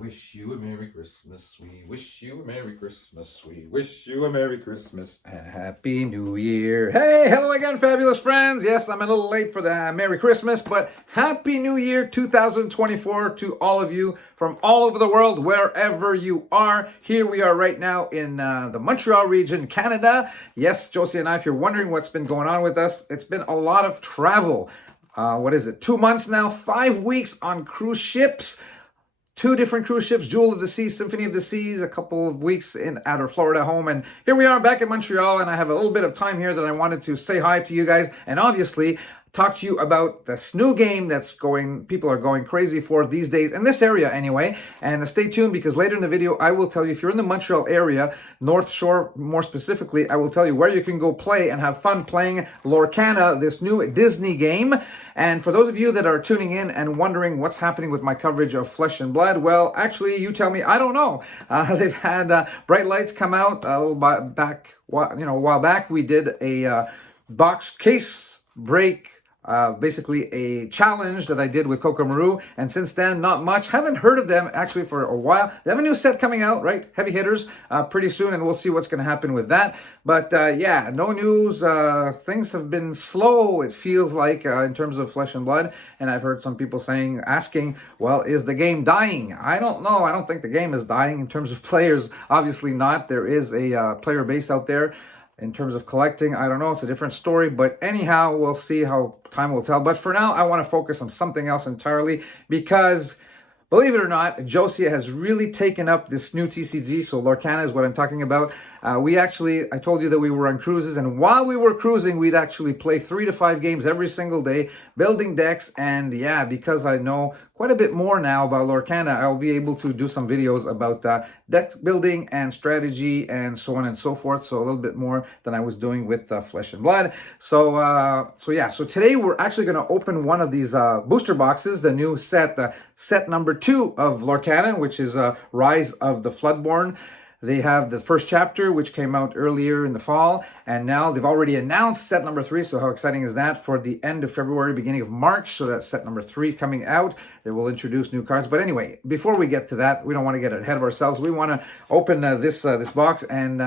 wish you a Merry Christmas. We wish you a Merry Christmas. We wish you a Merry Christmas and a Happy New Year. Hey, hello again, fabulous friends. Yes, I'm a little late for the Merry Christmas, but Happy New Year 2024 to all of you from all over the world, wherever you are. Here we are right now in the Montreal region, Canada. Yes, Josie and I, if you're wondering what's been going on with us, it's been a lot of travel. What is it? 2 months now, 5 weeks on cruise ships. 2 different cruise ships, Jewel of the Seas, Symphony of the Seas, a couple of weeks at our Florida home. And here we are back in Montreal, and I have a little bit of time here that I wanted to say hi to you guys. And obviously, talk to you about this new game that's people are going crazy for these days, in this area anyway. And stay tuned, because later in the video, I will tell you, if you're in the Montreal area, North Shore more specifically, I will tell you where you can go play and have fun playing Lorcana, this new Disney game. And for those of you that are tuning in and wondering what's happening with my coverage of Flesh and Blood, well, actually, you tell me, I don't know. They've had Bright Lights come out a while back. We did a box case break, basically a challenge that I did with Kokamaru, and since then, not much. Haven't heard of them actually for a while. They have a new set coming out, right? Heavy Hitters, pretty soon, and we'll see what's going to happen with that. But yeah, no news. Things have been slow, it feels like, in terms of Flesh and Blood, and I've heard some people asking, well, is the game dying? I don't know. I don't think the game is dying in terms of players. Obviously not. There is a player base out there. In terms of collecting, I don't know, it's a different story. But anyhow, we'll see how time will tell. But for now, I want to focus on something else entirely, because believe it or not, Josia has really taken up this new TCG. So Lorcana is what I'm talking about. I told you that we were on cruises, and while we were cruising, we'd actually play 3 to 5 games every single day, building decks. And yeah, because I know quite a bit more now about Lorcana, I'll be able to do some videos about deck building and strategy and so on and so forth. So a little bit more than I was doing with Flesh and Blood. So today we're actually going to open one of these booster boxes, the new set, set number 2 of Lorcana, which is Rise of the Floodborn. They have the first chapter, which came out earlier in the fall, and now they've already announced set number 3. So how exciting is that? For the end of February, beginning of March. So that's set number 3 coming out. They will introduce new cards. But anyway, before we get to that, we don't want to get ahead of ourselves. We want to open this box, and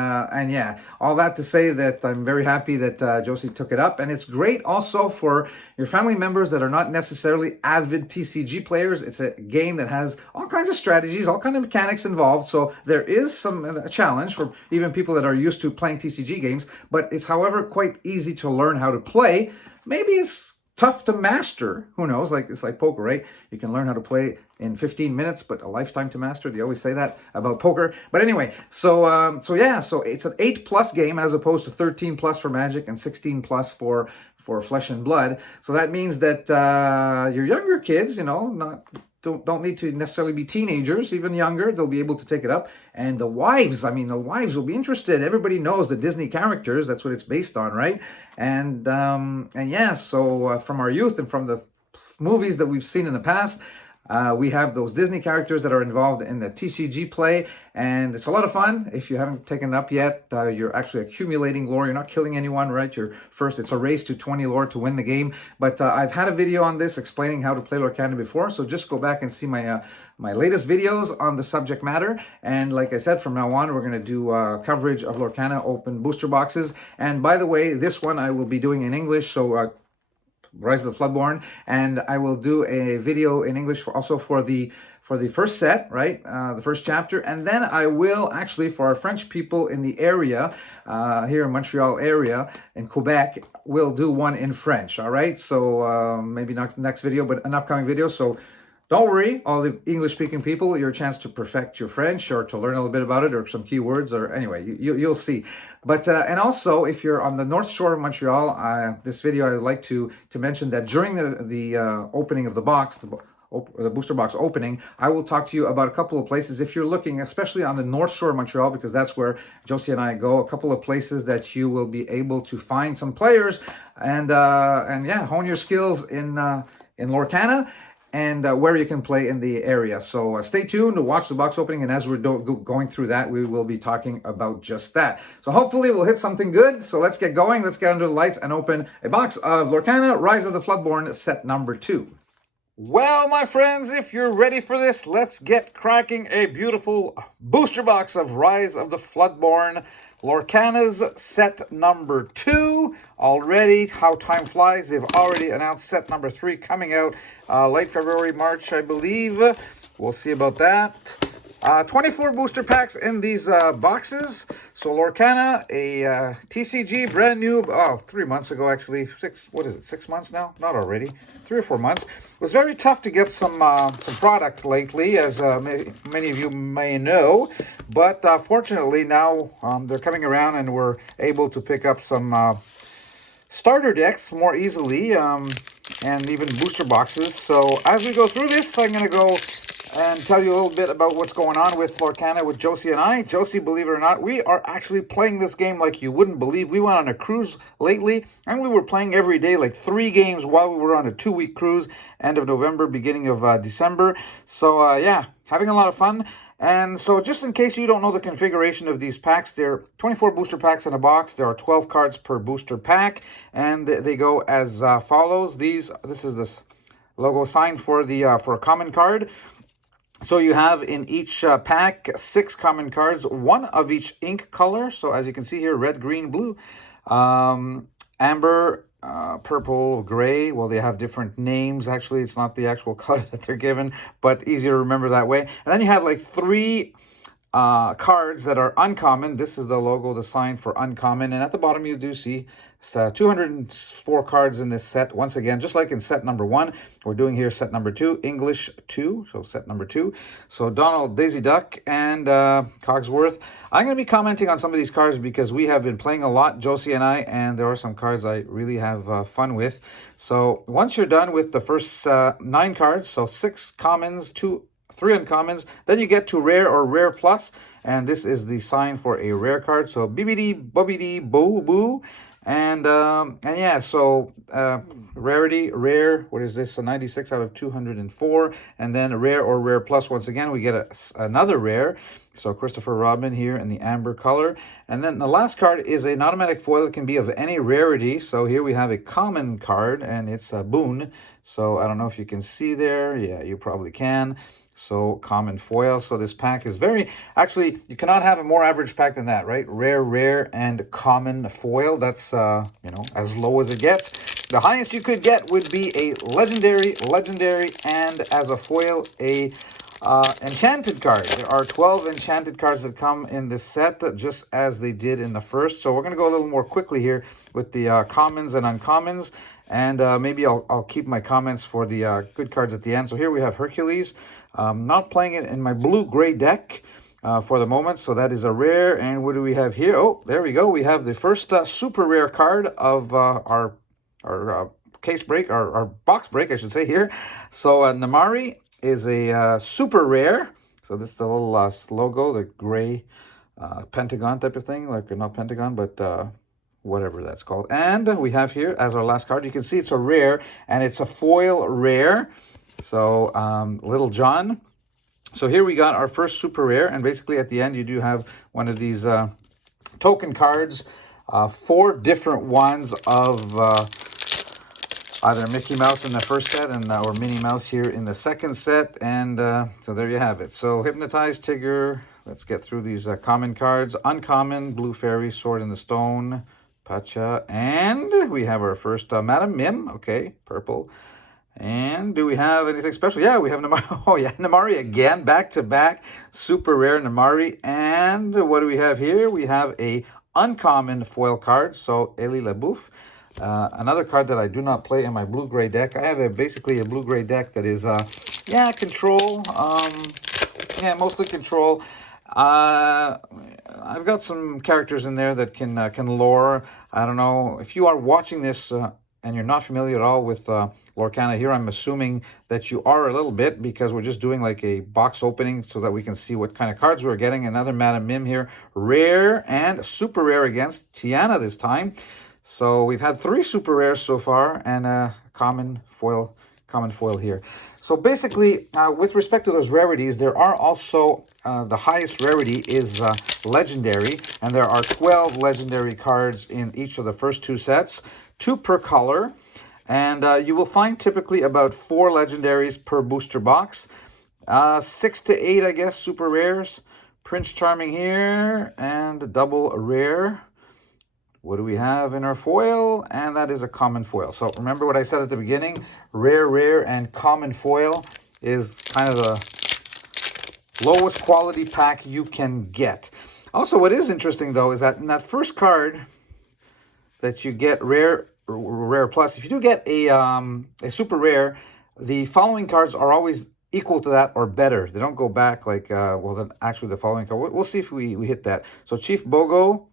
yeah, all that to say that I'm very happy that Josie took it up, and it's great also for your family members that are not necessarily avid TCG players. It's a game that has all kinds of strategies, all kinds of mechanics involved. So there is a challenge for even people that are used to playing TCG games, but it's, however, quite easy to learn how to play. Maybe it's tough to master. Who knows? It's like poker, right? You can learn how to play in 15 minutes, but a lifetime to master. They always say that about poker. But anyway, so it's an 8+ game as opposed to 13+ for Magic and 16+ for Flesh and Blood. So that means that your younger kids, don't need to necessarily be teenagers, even younger, they'll be able to take it up. And the wives will be interested. Everybody knows the Disney characters. That's what it's based on, right? And yeah, so from our youth and from the movies that we've seen in the past, we have those Disney characters that are involved in the TCG play, and it's a lot of fun. If you haven't taken it up yet, you're actually accumulating lore. You're not killing anyone, right? It's a race to 20 lore to win the game. But I've had a video on this explaining how to play Lorcana before, so just go back and see my latest videos on the subject matter. And like I said, from now on, we're going to do coverage of Lorcana open booster boxes. And by the way, this one I will be doing in English, so Rise of the Floodborn, and I will do a video in English for the first set, right? The first chapter, and then I will actually, for our French people in the area, here in Montreal area, in Quebec, we'll do one in French, all right? So maybe not next video, but an upcoming video. So don't worry, all the English-speaking people, your chance to perfect your French or to learn a little bit about it or some keywords, or anyway, you'll see. But and also, if you're on the North Shore of Montreal, this video I would like to mention that during the opening of the box, the booster box opening, I will talk to you about a couple of places. If you're looking, especially on the North Shore of Montreal, because that's where Josie and I go, a couple of places that you will be able to find some players and yeah, hone your skills in Lorcana, and where you can play in the area. So stay tuned to watch the box opening, and as we're going through that, we will be talking about just that. So hopefully we'll hit something good. So let's get going. Let's get under the lights and open a box of Lorcana Rise of the Floodborn set number 2. Well, my friends, if you're ready for this, let's get cracking a beautiful booster box of Rise of the Floodborn. Lorcana's set number 2. Already, how time flies, they've already announced set number 3 coming out late February, March, I believe. We'll see about that. 24 booster packs in these boxes. So Lorcana, a TCG, brand new, 3 months ago actually. 6 months now? Not already. 3 or 4 months. It was very tough to get some product lately, as many of you may know. But fortunately now they're coming around and we're able to pick up some starter decks more easily and even booster boxes. So as we go through this, I'm going to go and tell you a little bit about what's going on with Lorcana with Josie and I. Josie, believe it or not, we are actually playing this game like you wouldn't believe. We went on a cruise lately, and we were playing every day, like 3 games while we were on a 2-week cruise, end of November, beginning of December. So, yeah, having a lot of fun. And so just in case you don't know the configuration of these packs, there are 24 booster packs in a box. There are 12 cards per booster pack, and they go as follows. This is this logo sign for a common card. So you have in each pack 6 common cards, 1 of each ink color. So as you can see here, red, green, blue, amber, purple, gray. Well, they have different names. Actually, it's not the actual colors that they're given, but easier to remember that way. And then you have like 3 cards that are uncommon. This is the logo, the sign for uncommon. And at the bottom, you do see 204 cards in this set. Once again, just like in set number 1, we're doing here set number 2, English 2, so set number 2. So Donald, Daisy Duck, and Cogsworth. I'm going to be commenting on some of these cards because we have been playing a lot, Josie and I, and there are some cards I really have fun with. So once you're done with the first 9 cards, so 6 commons, 3 uncommons, then you get to rare or rare plus, and this is the sign for a rare card. So BBD, Bubbidi, Boo Boo. And yeah, so rarity, rare, what is this? A 96 out of 204. And then a rare or rare plus, once again, we get another rare. So Christopher Robin here in the amber color. And then the last card is an automatic foil. It can be of any rarity. So here we have a common card, and it's a Boon. So I don't know if you can see there. Yeah, you probably can. So common foil. So this pack is actually, you cannot have a more average pack than that, right? Rare, rare, and common foil. That's, as low as it gets. The highest you could get would be a legendary, and as a foil, a enchanted card. There are 12 enchanted cards that come in this set, just as they did in the first. So we're going to go a little more quickly here with the commons and uncommons. And maybe I'll keep my comments for the good cards at the end. So here we have Hercules. Not playing it in my blue-gray deck for the moment, so that is a rare. And what do we have here? Oh, there we go. We have the first super rare card of our case break, our box break, I should say here. So Namari is a super rare. So this is the little logo, the gray pentagon type of thing, like not pentagon, but whatever that's called. And we have here as our last card, you can see it's a rare, and it's a foil rare. So Little John. So here we got our first super rare, and basically at the end you do have one of these token cards, 4 different ones of either Mickey Mouse in the first set and or Minnie Mouse here in the second set. And so there you have it. So Hypnotize, Tigger. Let's get through these common cards. Uncommon, Blue Fairy, Sword in the Stone, Pacha, and we have our first Madam Mim. Okay, purple. And do we have anything special? Yeah, we have Namari. Oh, yeah, Namari again, back-to-back. Super rare Namari. And what do we have here? We have a uncommon foil card. So, Elie LaBouffe. Another card that I do not play in my blue-gray deck. I have basically a blue-gray deck that is, control. Mostly control. I've got some characters in there that can lore. I don't know. If you are watching this and you're not familiar at all with Lorcana here, I'm assuming that you are a little bit, because we're just doing like a box opening so that we can see what kind of cards we're getting. Another Madam Mim here, rare and super rare against Tiana this time. So we've had 3 super rares so far, and a common foil here. So basically, with respect to those rarities, there are also the highest rarity is legendary, and there are 12 legendary cards in each of the first 2 sets, 2 per color. And you will find typically about 4 legendaries per booster box. 6 to 8, I guess, super rares. Prince Charming here, and a double rare. What do we have in our foil? And that is a common foil. So remember what I said at the beginning, rare, rare, and common foil is kind of the lowest quality pack you can get. Also, what is interesting though is that in that first card that you get rare plus, if you do get a super rare, the following cards are always equal to that or better. They don't go back like, well, then actually the following card. We'll see if we hit that. So Chief Bogo,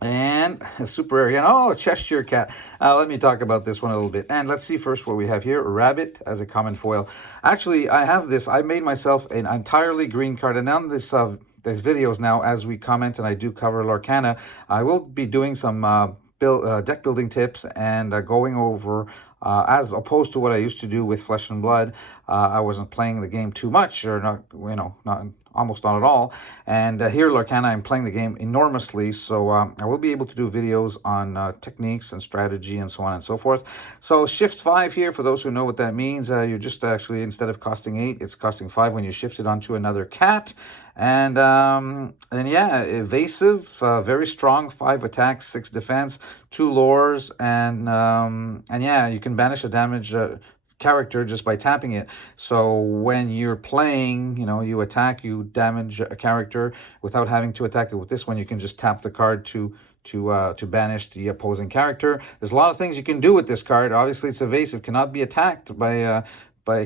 and a super rare again. Oh, Cheshire Cat. Let me talk about this one a little bit. And let's see first what we have here. Rabbit as a common foil. Actually, I have this. I made myself an entirely green card. And on this there's videos now as we comment and I do cover Lorcana. I will be doing some deck building tips and going over, as opposed to what I used to do with Flesh and Blood. I wasn't playing the game too much, or not, almost not at all. And here, Lorcana, I'm playing the game enormously, so I will be able to do videos on techniques and strategy and so on and so forth. So shift 5 here, for those who know what that means, you're just actually, instead of costing 8, it's costing 5 when you shift it onto another cat. And yeah, evasive, very strong, 5 attacks, 6 defense, 2 lures, and yeah, you can banish a damage character just by tapping it. So when you're playing, you attack, you damage a character without having to attack it with this one. You can just tap the card to banish the opposing character. There's a lot of things you can do with this card. Obviously, it's evasive, cannot be attacked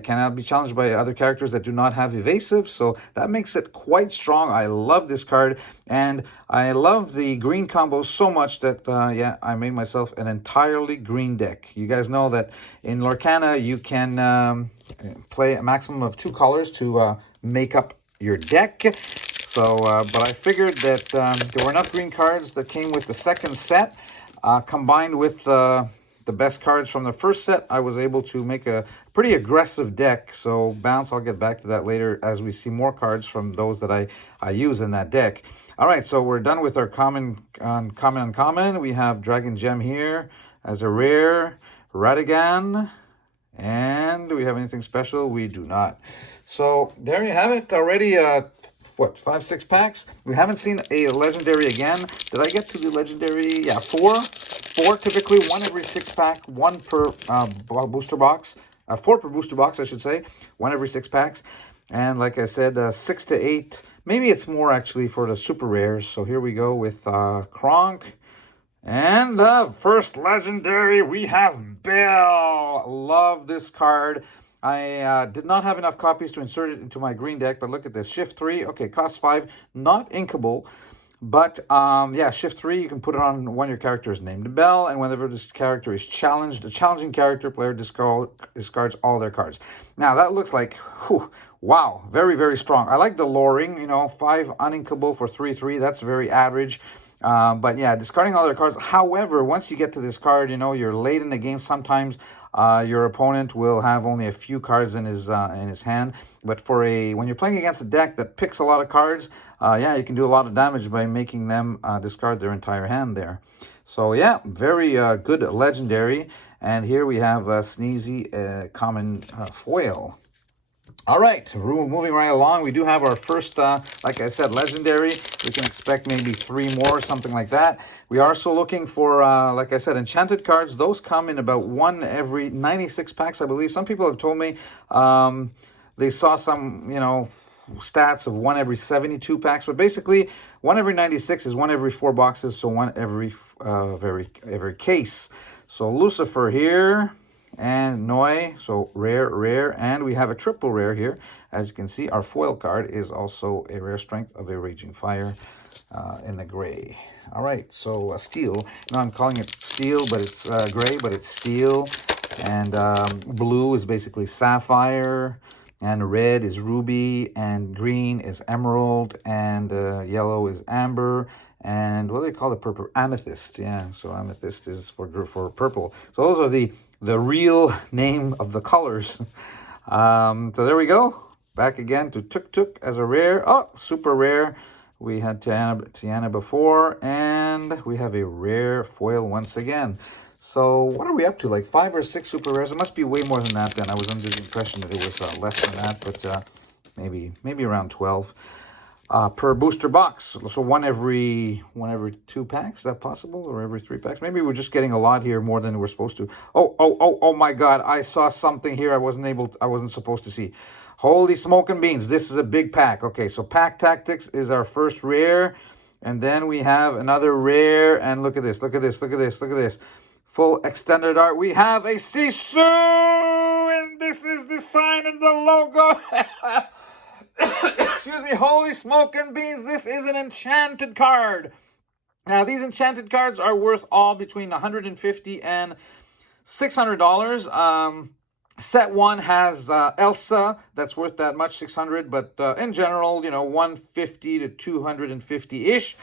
cannot be challenged by other characters that do not have evasive, so that makes it quite strong. I love this card, and I love the green combo so much that yeah, I made myself an entirely green deck. You guys know that in Lorcana you can play a maximum of 2 colors to make up your deck. So, but I figured that there were enough green cards that came with the second set, combined with the best cards from the first set. I was able to make a pretty aggressive deck. So bounce, I'll get back to that later as we see more cards from those that I use in that deck. All right, so we're done with our common. We have Dragon Gem here as a rare, Ratigan, and do we have anything special? We do not. So there you have it already. What, 5, 6 packs? We haven't seen a legendary again. Did I get to the legendary? Yeah, 4 typically, 1 every 6 pack, 1 per booster box, 4 per booster box, I should say, 1 every 6 packs. And like I said, 6 to 8, maybe it's more actually for the super rares. So here we go with Kronk. And first legendary, we have Bell. Love this card. I did not have enough copies to insert it into my green deck, but look at this. Shift 3, okay, cost 5, not inkable. But, yeah, shift 3, you can put it on one of your characters named Bell, and whenever this character is challenged, a challenging character, player discards all their cards. Now, that looks like, whew, wow, very, very strong. I like the luring, 5 uninkable for 3/3, that's very average. But, yeah, discarding all their cards. However, once you get to this card, you're late in the game. Sometimes your opponent will have only a few cards in his hand. But when you're playing against a deck that picks a lot of cards, yeah, you can do a lot of damage by making them discard their entire hand there. So yeah, very good legendary. And here we have Sneezy, common foil. All right, moving right along, we do have our first, like I said, legendary. We can expect maybe 3 more, something like that. We are also looking for, like I said, enchanted cards. Those come in about 1 every 96 packs, I believe. Some people have told me they saw some, stats of 1 every 72 packs. But basically, 1 every 96 is 1 every 4 boxes, so 1 every case. So Lucifer here. And Noi, so rare, and we have a triple rare here. As you can see, our foil card is also a rare strength of a Raging Fire in the gray. All right, so steel. Now I'm calling it steel, but it's gray, but it's steel. And blue is basically sapphire, and red is ruby, and green is emerald, and yellow is amber. And what do they call the purple? Amethyst, yeah. So amethyst is for purple. So those are the real name of the colors. So there we go. Back again to Tuk as a rare. Oh, super rare. We had Tiana before, and we have a rare foil once again. So what are we up to? Like 5 or 6 super rares? It must be way more than that then. I was under the impression that it was less than that, but maybe around 12 per booster box. So one every 2 packs. Is that possible? Or every 3 packs? Maybe we're just getting a lot here, more than we're supposed to. Oh my God! I saw something here I wasn't supposed to see. Holy smoking beans! This is a big pack. Okay, so Pack Tactics is our first rare, and then we have another rare. And look at this! Look at this! Look at this! Look at this! Full extended art. We have a Sisu, and this is the sign and the logo. Excuse me, holy smoking beans, this is an enchanted card. Now, these enchanted cards are worth all between $150 and $600. Set 1 has Elsa, that's worth that much, 600, but in general, 150 to 250-ish.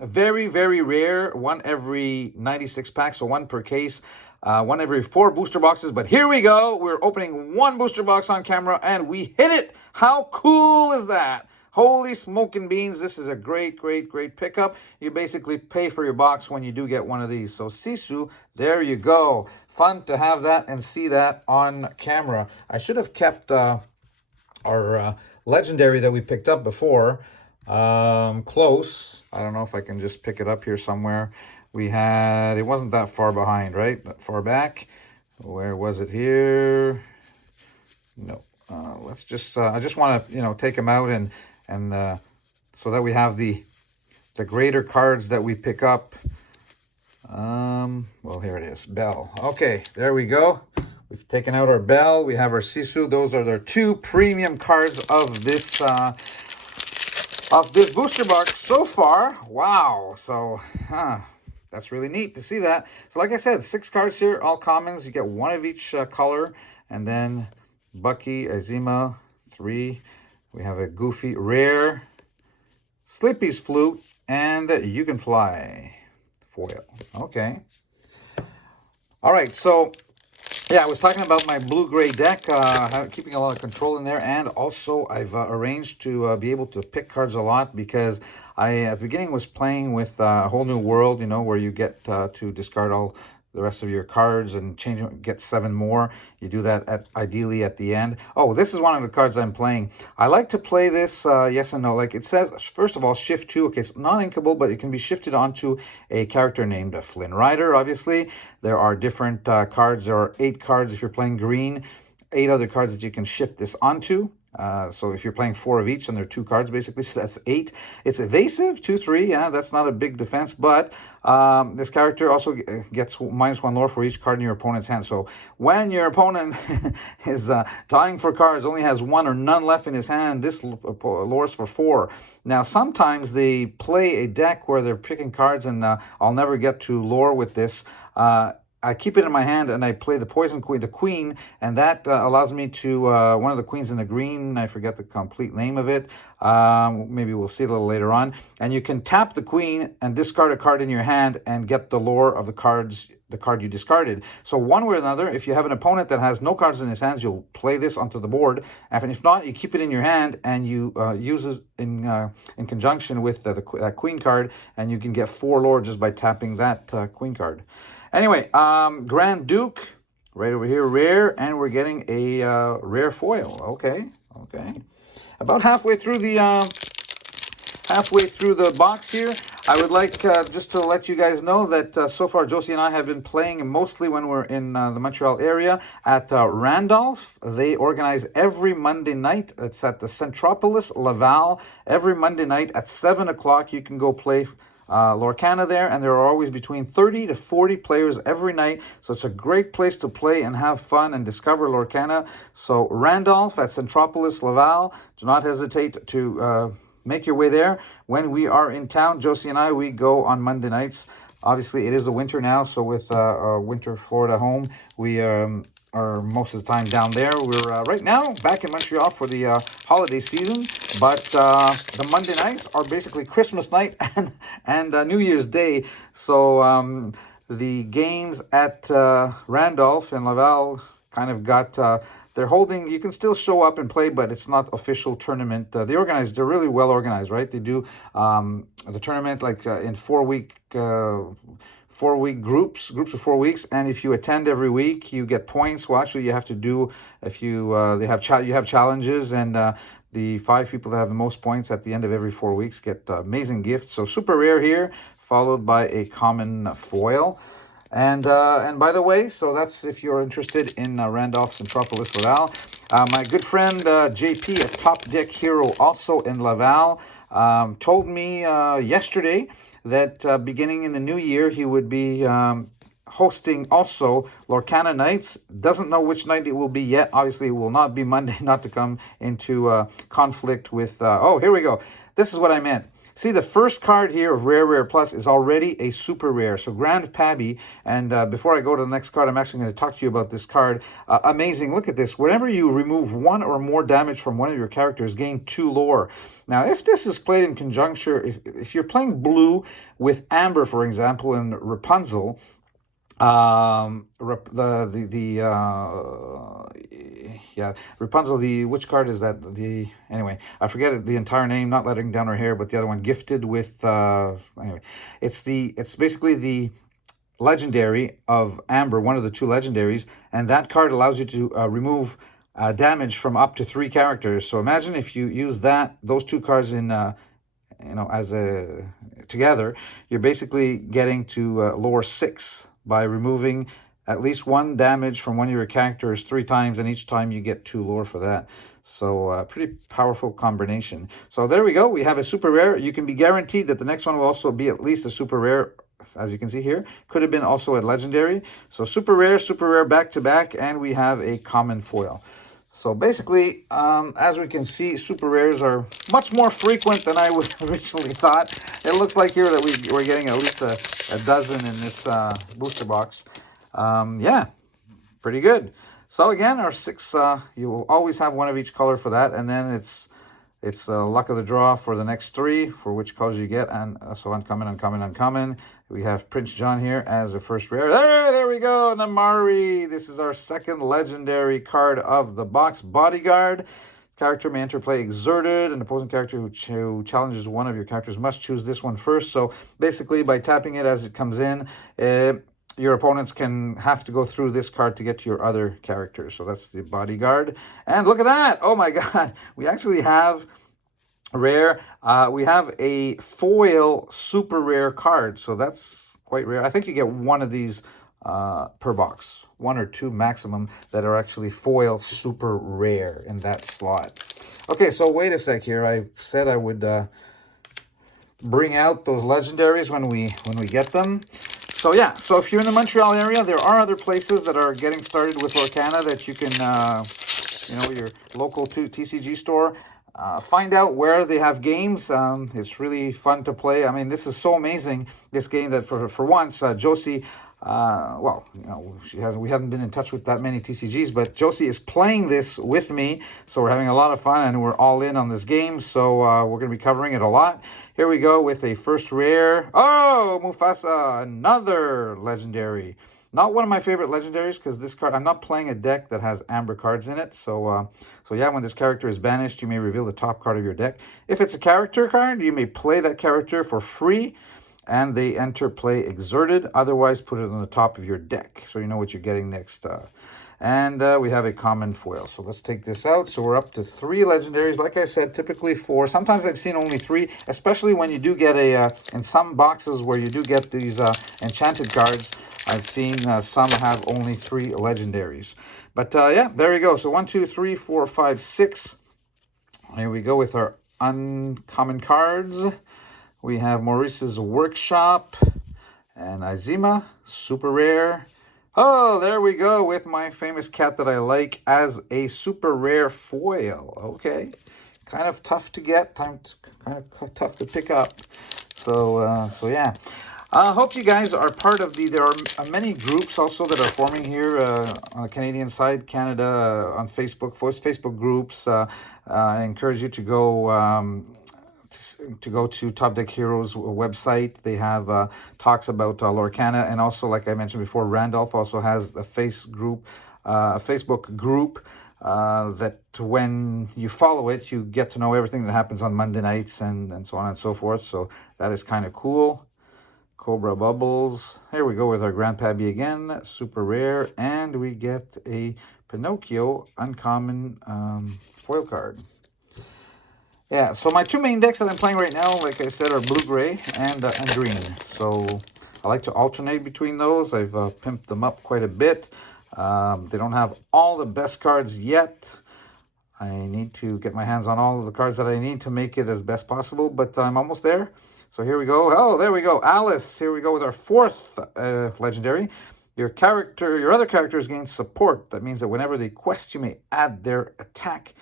Very, very rare, one every 96 packs, so one per case. One every 4 booster boxes, but here we go. We're opening 1 booster box on camera, and we hit it. How cool is that? Holy smoking beans, this is a great, great, great pickup. You basically pay for your box when you do get one of these. So Sisu, there you go. Fun to have that and see that on camera. I should have kept our legendary that we picked up before close. I don't know if I can just pick it up here somewhere. It wasn't that far behind, right? That far back. Where was it here? No. Let's just, I just want to, take them out and so that we have the greater cards that we pick up. Well, here it is, Bell. Okay, there we go. We've taken out our Bell. We have our Sisu. Those are the 2 premium cards of this booster box so far. Wow. So, that's really neat to see that. So like I said, 6 cards here, all commons. You get 1 of each color. And then Bucky, Azima, 3. We have a Goofy Rare, Sleepy's Flute, and You Can Fly foil. Okay. All right, so yeah, I was talking about my blue-gray deck, keeping a lot of control in there, and also I've arranged to be able to pick cards a lot because I, at the beginning, was playing with a whole new world, where you get to discard all the rest of your cards and get 7 more. You do that ideally at the end. Oh, this is one of the cards I'm playing. I like to play this yes and no. Like it says, first of all, shift 2. Okay, it's not inkable, but it can be shifted onto a character named Flynn Rider, obviously. There are different cards. There are 8 cards if you're playing green. 8 other cards that you can shift this onto. So if you're playing 4 of each, and there are 2 cards basically, so that's 8. It's evasive, 2/3. Yeah, that's not a big defense, but this character also gets -1 lore for each card in your opponent's hand. So when your opponent is dying for cards, only has 1 or none left in his hand, this lures for 4. Now sometimes they play a deck where they're picking cards, and I'll never get to lore with this. I keep it in my hand and I play the Poison Queen, the Queen, and that allows me to, one of the queens in the green, I forget the complete name of it, maybe we'll see it a little later on, and you can tap the Queen and discard a card in your hand and get the lore of the card you discarded. So one way or another, if you have an opponent that has no cards in his hands, you'll play this onto the board, and if not, you keep it in your hand and you use it in conjunction with that Queen card, and you can get 4 lore just by tapping that Queen card. Anyway, Grand Duke, right over here, rare, and we're getting a rare foil. Okay. About halfway through the box here, I would like just to let you guys know that so far Josie and I have been playing mostly when we're in the Montreal area at Randolph. They organize every Monday night. It's at the Centropolis, Laval. Every Monday night at 7 o'clock, you can go play Lorcana there, and there are always between 30 to 40 players every night, so it's a great place to play and have fun and discover Lorcana. So Randolph at Centropolis, Laval, do not hesitate to make your way there. When we are in town, Josie and I, we go on Monday nights. Obviously, it is the winter now, so with winter Florida home, we are most of the time down there. We're right now back in Montreal for the holiday season, but the Monday nights are basically Christmas night and New Year's Day. So the games at Randolph and Laval kind of got, they're holding, you can still show up and play, but it's not official tournament. They're really well organized, right? They do the tournament like in 4 4-week groups of 4 weeks, and if you attend every week, you get points. Well, actually, you have to do, if you you have challenges, and the 5 people that have the most points at the end of every 4 weeks get amazing gifts. So super rare here, followed by a common foil. And by the way, so that's if you're interested in Randolph, Centropolis, Laval. My good friend JP at Top Deck Hero, also in Laval, told me yesterday that beginning in the new year, he would be hosting also Lorcana nights. Doesn't know which night it will be yet. Obviously, it will not be Monday, not to come into conflict with... oh, here we go. This is what I meant. See, the first card here of Rare Plus is already a super rare. So Grand Pabby, and before I go to the next card, I'm actually going to talk to you about this card. Amazing. Look at this. Whenever you remove 1 or more damage from one of your characters, gain 2 lore. Now, if this is played in conjuncture, if you're playing blue with Amber, for example, and Rapunzel, Rapunzel, which card is that? Anyway, I forget the entire name, not letting down her hair, but the other one, gifted with, anyway, it's basically the legendary of Amber, one of the 2 legendaries, and that card allows you to remove damage from up to 3 characters. So imagine if you use those 2 cards in, together, you're basically getting to lore 6 by removing at least 1 damage from one of your characters 3 times, and each time you get 2 lore for that. So pretty powerful combination. So there we go. We have a super rare. You can be guaranteed that the next one will also be at least a super rare, as you can see here. Could have been also a legendary. So super rare back to back, and we have a common foil. So basically, as we can see, super rares are much more frequent than I would originally thought. It looks like here that we're getting at least a dozen in this booster box. Yeah, pretty good. So again, our 6, you will always have 1 of each color for that, and then it's luck of the draw for the next 3 for which colors you get. And so uncommon. We have Prince John here as a first rare. There we go, Namari. This is our 2nd legendary card of the box. Bodyguard. Character may enter play exerted. An opposing character who challenges one of your characters must choose this one first. So basically, by tapping it as it comes in, your opponents can have to go through this card to get to your other characters. So that's the Bodyguard. And look at that. Oh my God. We actually have rare. We have a foil super rare card. So that's quite rare. I think you get 1 of these per box. 1 or 2 maximum that are actually foil super rare in that slot. Okay, so wait a sec here. I said I would bring out those legendaries when we get them. So yeah, so if you're in the Montreal area, there are other places that are getting started with Lorcana that you can, your local TCG store, find out where they have games. It's really fun to play. I mean, this is so amazing, this game, that for once, Josie, we haven't been in touch with that many TCGs, but Josie is playing this with me, so we're having a lot of fun, and we're all in on this game, so we're going to be covering it a lot. Here we go with a first rare. Oh, Mufasa, another legendary. Not one of my favorite legendaries, because this card, I'm not playing a deck that has Amber cards in it, so yeah, when this character is banished, you may reveal the top card of your deck. If it's a character card, you may play that character for free, and they enter play exerted. Otherwise, put it on the top of your deck, so you know what you're getting next. And we have a common foil. So let's take this out. So we're up to 3 legendaries. Like I said, typically 4. Sometimes I've seen only 3, especially when you do get in some boxes where you do get these enchanted cards. I've seen some have only 3 legendaries. But yeah, there we go. So 1, 2, 3, 4, 5, 6. Here we go with our uncommon cards. We have Maurice's Workshop and Azima, super rare. Oh, there we go with my famous cat that I like as a super rare foil. Okay, kind of tough to get, kind of tough to pick up. So yeah. I hope you guys are part of there are many groups also that are forming here on the Canadian side, Canada, on Facebook groups. I encourage you to go to Top Deck Heroes website. They have talks about Lorcana, and also, like I mentioned before, Randolph also has a Facebook group that when you follow it, you get to know everything that happens on Monday nights and so on and so forth. So that is kind of cool. Cobra Bubbles. Here we go with our Grandpappy again, super rare, and we get a Pinocchio uncommon foil card. Yeah, so my two main decks that I'm playing right now, like I said, are blue-gray and green. So I like to alternate between those. I've pimped them up quite a bit. They don't have all the best cards yet. I need to get my hands on all of the cards that I need to make it as best possible, but I'm almost there. So here we go. Oh, there we go. Alice. Here we go with our fourth legendary. Your other characters gain support. That means that whenever they quest, you may add their attack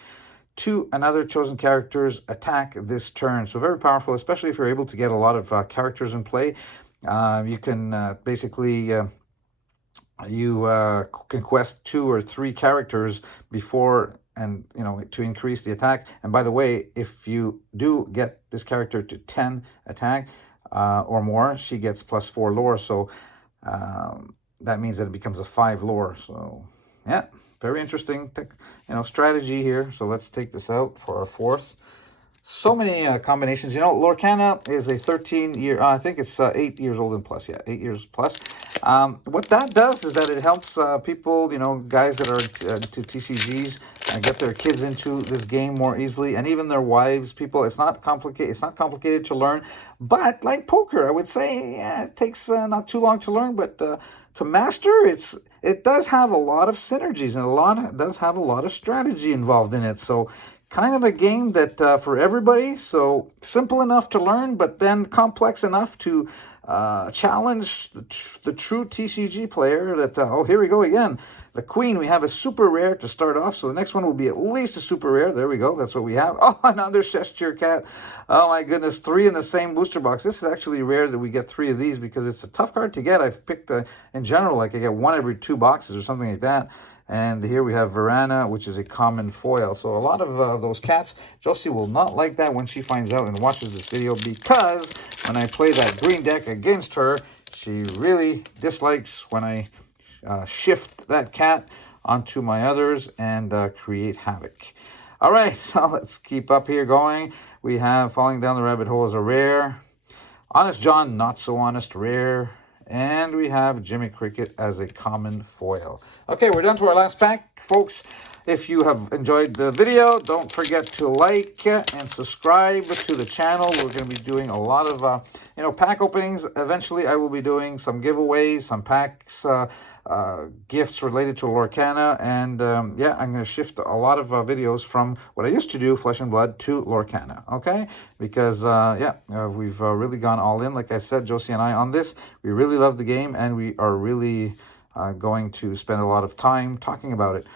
to another chosen character's attack this turn. So very powerful, especially if you're able to get a lot of characters in play. You can basically you can quest 2 or 3 characters before, and to increase the attack. And by the way, if you do get this character to 10 attack or more, she gets +4 lore. So that means that it becomes a 5 lore. So yeah, very interesting strategy here. So let's take this out for our fourth. So many combinations. Lorcana is a 13-year, I think it's 8 years old and plus. Yeah, 8 years plus. What that does is that it helps people, guys that are to TCGs, get their kids into this game more easily, and even their wives, people. It's not complicated. It's not complicated to learn, but like poker, I would say, it takes not too long to learn, but to master, it does have a lot of synergies, and it does have a lot of strategy involved in it. So kind of a game that for everybody. So simple enough to learn, but then complex enough to challenge the true TCG player. That oh, here we go again. The Queen, we have a super rare to start off, so the next one will be at least a super rare. There we go. That's what we have. Oh, another Cheshire Cat. Oh my goodness, 3 in the same booster box. This is actually rare that we get 3 of these because it's a tough card to get. I've picked in general, like I get 1 every 2 boxes or something like that. And here we have Verana, which is a common foil. So a lot of those cats, Josie will not like that when she finds out and watches this video, because when I play that green deck against her, she really dislikes when I shift that cat onto my others and create havoc. All right, so let's keep up here going. We have Falling Down the Rabbit Hole as a rare. Honest John, not so honest, rare. And we have Jimmy Cricket as a common foil. Okay, we're down to our last pack, folks. If you have enjoyed the video, don't forget to like and subscribe to the channel. We're going to be doing a lot of, pack openings. Eventually, I will be doing some giveaways, some packs, gifts related to Lorcana. And, yeah, I'm going to shift a lot of videos from what I used to do, Flesh and Blood, to Lorcana, okay? Because, we've really gone all in. Like I said, Josie and I on this, we really love the game, and we are really going to spend a lot of time talking about it.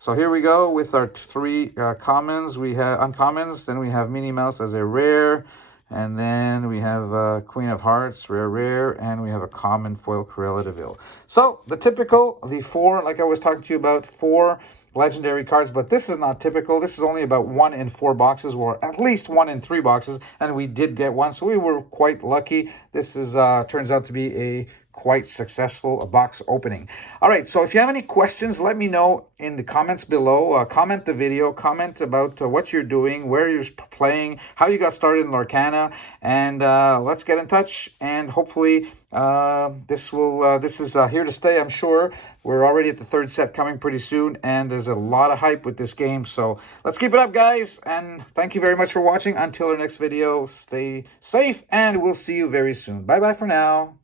So here we go with our 3 commons. We have uncommons. Then we have Minnie Mouse as a rare. And then we have Queen of Hearts, rare. And we have a common foil, Cruella de Vil. So the 4, like I was talking to you about, 4 legendary cards. But this is not typical. This is only about 1 in 4 boxes, or at least 1 in 3 boxes. And we did get 1. So we were quite lucky. This is turns out to be a quite successful box opening. All right, so if you have any questions, let me know in the comments below. Comment the video, comment about what you're doing, where you're playing, how you got started in Lorcana, and let's get in touch. And hopefully this is here to stay, I'm sure. We're already at the 3rd set coming pretty soon, and there's a lot of hype with this game. So let's keep it up, guys, and thank you very much for watching. Until our next video, stay safe, and we'll see you very soon. Bye-bye for now.